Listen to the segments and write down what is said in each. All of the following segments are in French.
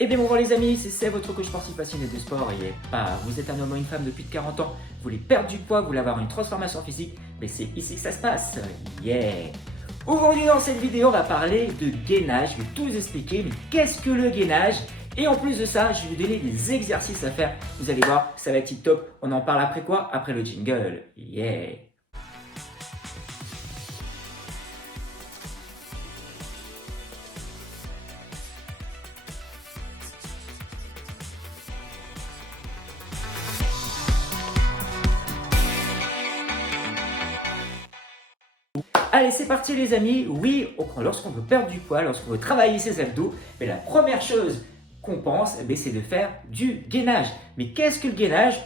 Eh bien bonjour les amis, c'est Seb, votre coach sportif passionné de sport et vous êtes un homme ou une femme depuis 40 ans, vous voulez perdre du poids, vous voulez avoir une transformation physique, mais c'est ici que ça se passe, yeah. Aujourd'hui dans cette vidéo on va parler de gainage, je vais tout vous expliquer, mais qu'est-ce que le gainage? Et en plus de ça, je vais vous donner des exercices à faire, vous allez voir, ça va être tip top, on en parle après quoi? Après le jingle, yeah. Allez, c'est parti les amis. Oui, lorsqu'on veut perdre du poids, lorsqu'on veut travailler ses abdos, mais la première chose qu'on pense, c'est de faire du gainage. Mais qu'est-ce que le gainage?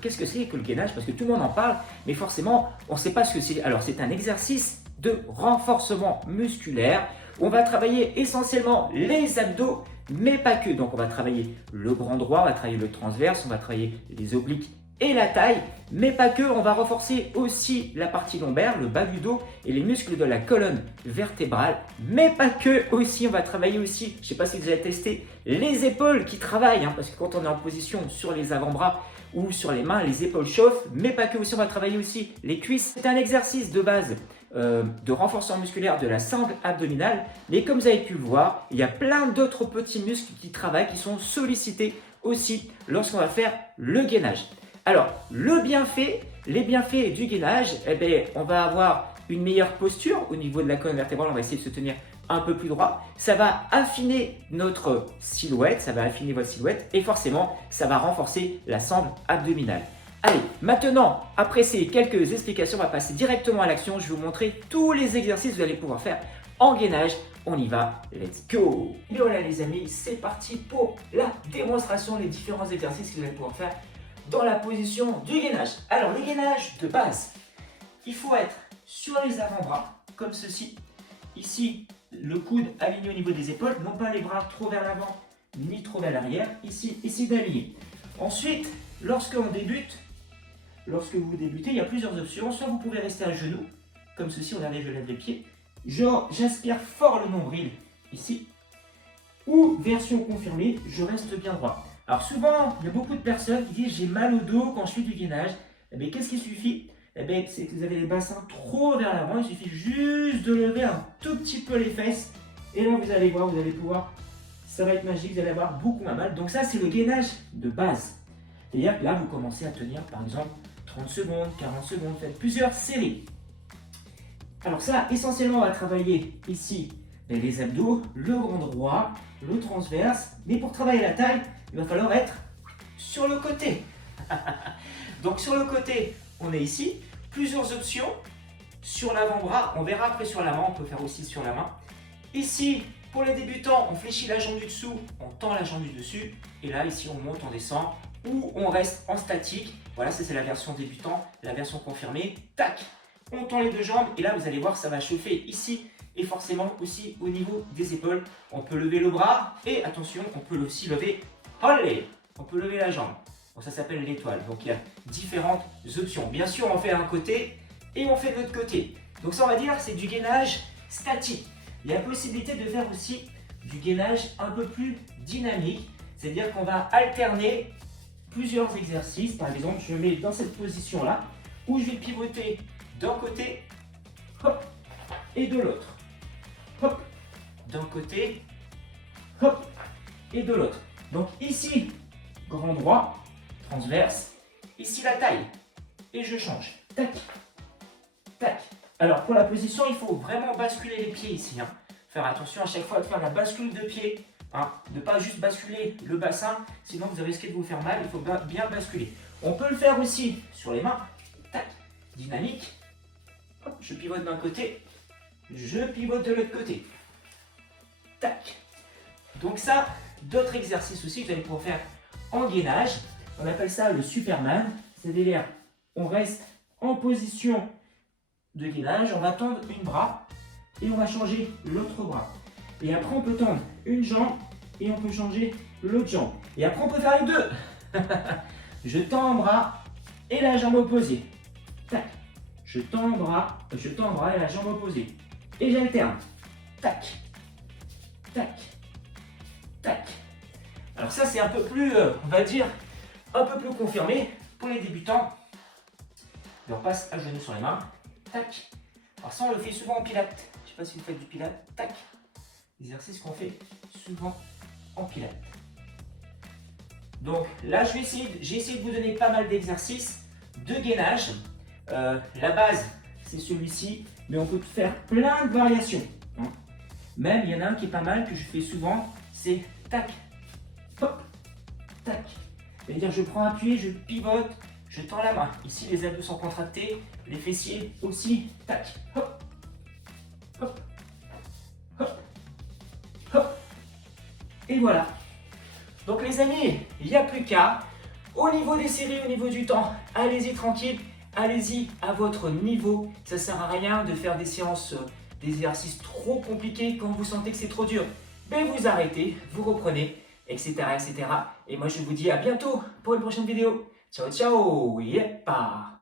Qu'est-ce que c'est que le gainage? Parce que tout le monde en parle, mais forcément, on ne sait pas ce que c'est. Alors, c'est un exercice de renforcement musculaire. On va travailler essentiellement les abdos, mais pas que. Donc, on va travailler le grand droit, on va travailler le transverse, on va travailler les obliques et la taille, mais pas que, on va renforcer aussi la partie lombaire, le bas du dos et les muscles de la colonne vertébrale, mais pas que, aussi on va travailler aussi, je ne sais pas si vous avez testé, les épaules qui travaillent, parce que quand on est en position sur les avant-bras ou sur les mains, les épaules chauffent, mais pas que, aussi on va travailler aussi les cuisses. C'est un exercice de base de renforcement musculaire de la sangle abdominale, mais comme vous avez pu le voir, il y a plein d'autres petits muscles qui travaillent, qui sont sollicités aussi lorsqu'on va faire le gainage. Alors, les bienfaits du gainage, on va avoir une meilleure posture au niveau de la colonne vertébrale, on va essayer de se tenir un peu plus droit. Ça va affiner notre silhouette, ça va affiner votre silhouette et forcément, ça va renforcer la sangle abdominale. Allez, maintenant, après ces quelques explications, on va passer directement à l'action. Je vais vous montrer tous les exercices que vous allez pouvoir faire en gainage. On y va, let's go! Et voilà les amis, c'est parti pour la démonstration, les différents exercices que vous allez pouvoir faire dans la position du gainage. Alors, le gainage de base, il faut être sur les avant-bras, comme ceci. Ici, le coude aligné au niveau des épaules, non pas les bras trop vers l'avant, ni trop vers l'arrière. Ici d'aligner. Ensuite, lorsque vous débutez, il y a plusieurs options. Soit vous pouvez rester à genoux, comme ceci, regardez, je lève les pieds. Genre, j'aspire fort le nombril, ici. Ou, version confirmée, je reste bien droit. Alors souvent, il y a beaucoup de personnes qui disent « j'ai mal au dos quand je fais du gainage ». Qu'est-ce qu'il suffit? C'est que vous avez les bassins trop vers l'avant, il suffit juste de lever un tout petit peu les fesses. Et là, vous allez voir, vous allez pouvoir, ça va être magique, vous allez avoir beaucoup moins mal. Donc ça, c'est le gainage de base. C'est-à-dire que là, vous commencez à tenir par exemple 30 secondes, 40 secondes, faites plusieurs séries. Alors ça, essentiellement, on va travailler ici les abdos, le grand droit, le transverse. Mais pour travailler la taille, il va falloir être sur le côté. Donc sur le côté, on est ici. Plusieurs options. Sur l'avant-bras, on verra après sur la main, on peut faire aussi sur la main. Ici, pour les débutants, on fléchit la jambe du dessous, on tend la jambe du dessus. Et là, ici, on monte, on descend. Ou on reste en statique. Voilà, ça c'est la version débutant. La version confirmée, tac, on tend les deux jambes. Et là, vous allez voir, ça va chauffer ici. Et forcément aussi au niveau des épaules. On peut lever le bras. Et attention, on peut aussi lever... Allez, on peut lever la jambe. Donc ça s'appelle l'étoile. Donc il y a différentes options. Bien sûr, on fait d'un côté et on fait de l'autre côté. Donc ça, on va dire, c'est du gainage statique. Il y a la possibilité de faire aussi du gainage un peu plus dynamique. C'est-à-dire qu'on va alterner plusieurs exercices. Par exemple, je me mets dans cette position-là où je vais pivoter d'un côté, hop, et de l'autre. Hop, d'un côté, hop, et de l'autre. Donc ici, grand droit, transverse, ici la taille, et je change, tac, tac. Alors pour la position, il faut vraiment basculer les pieds ici, faire attention à chaque fois de faire la bascule de pied, de ne pas juste basculer le bassin, sinon vous risquez de vous faire mal, il faut bien basculer. On peut le faire aussi sur les mains, tac, dynamique, hop, je pivote d'un côté, je pivote de l'autre côté, tac. Donc ça, d'autres exercices aussi que vous allez pouvoir faire en gainage. On appelle ça le Superman. C'est-à-dire, on reste en position de gainage, on va tendre une bras et on va changer l'autre bras. Et après, on peut tendre une jambe et on peut changer l'autre jambe. Et après, on peut faire les deux. Je tends un bras et la jambe opposée. Tac. Je tends un bras et la jambe opposée. Et j'alterne. Tac. Tac. Tac. Alors ça, c'est un peu plus, on va dire, un peu plus confirmé. Pour les débutants, on passe à genoux sur les mains. Tac. Alors ça, on le fait souvent en pilates. Je ne sais pas si vous faites du pilates. Tac. Exercice qu'on fait souvent en pilates. Donc là, j'ai essayé de vous donner pas mal d'exercices de gainage. La base, c'est celui-ci, mais on peut faire plein de variations. Même, il y en a un qui est pas mal, que je fais souvent, c'est tac, hop, tac. C'est-à-dire, je prends appui, je pivote, je tends la main. Ici, les abdos sont contractés, les fessiers aussi, tac, hop, hop, hop, hop. Et voilà. Donc les amis, il n'y a plus qu'à. Au niveau des séries, au niveau du temps, allez-y tranquille, allez-y à votre niveau. Ça ne sert à rien de faire des séances, des exercices trop compliqués quand vous sentez que c'est trop dur. Mais vous arrêtez, vous reprenez, etc., etc. Et moi je vous dis à bientôt pour une prochaine vidéo. Ciao, ciao, yeppa.